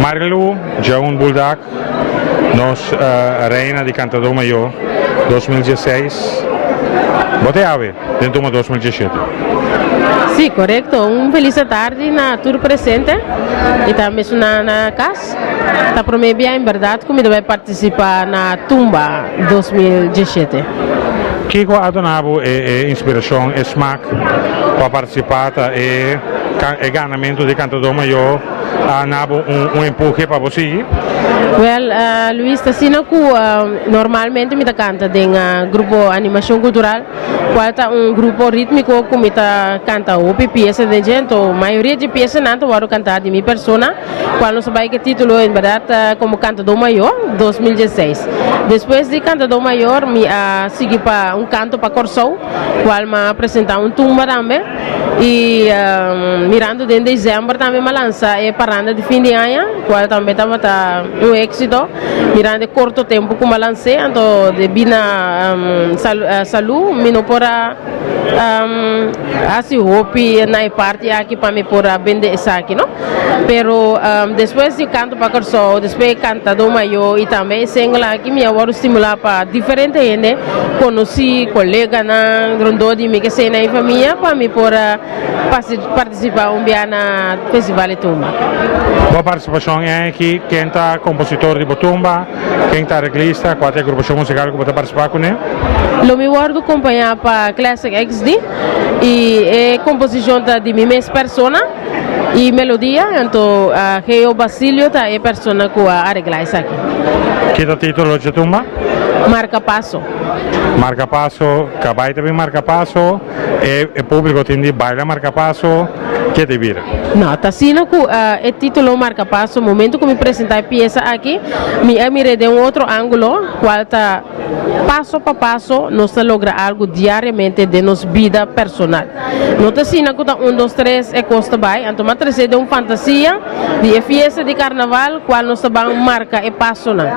Marilu, Jaun Buldak, nos reina de Cantador Maior 2016. Bote ave, dentro de 2017. Sim, correto. Feliz tarde na tour presente e também na casa. Está para mim bem, em verdade, como vai participar na Tumba 2017. Que com a donavo é inspiração, é smack para participar e ganhamento de Cantador Maior, a nabo empurre para você. Well, Luís, assim que normalmente me canta em grupo animação cultural, qual é grupo rítmico que me canta o peça de gente, a maioria de peças não vou cantar de minha persona, qual não sabe que título em verdade como Cantador Maior 2016. Depois de Cantador Maior, me segui para canto para Corsou, qual me apresentar tumba também e mirando em dezembro também me lança a parada de fim de ano, qual também está éxito, mirando curto tempo como lancei, então de bina saúde, mino para assim hopi na parte aqui para me por vender isso aqui, não? Pero depois de canto para Corsou, depois Cantador Maior e também singla aqui me agora estimular para diferente gente, conheci colega na rondo de mim que sei na família para me por participar dia na festival de Tumba. Boa participação é que quem está compositor de Tumba, quem está reglista, qual é a grupo musical que pode participar com ele? Lo me guardo acompanhar para Classic XD e é composição de minha mesma persona e melodia, então Geo Basilio é a persona que arregla isso aqui. Que é o título de Tumba? Marca Passo. Marca Passo, acabei também Marca Passo, e o público tem de bailar Marca Passo, que te vira? Não, está sendo que o título Marca Passo, no momento que me apresentar a peça aqui, me rede outro ângulo, qual está passo a passo, nós logra algo diariamente de nossa vida personal. Não está sendo que 1, 2, 3 é costa vai, então me trazer de uma fantasia de festa de carnaval, qual nós vamos marcar e passo não.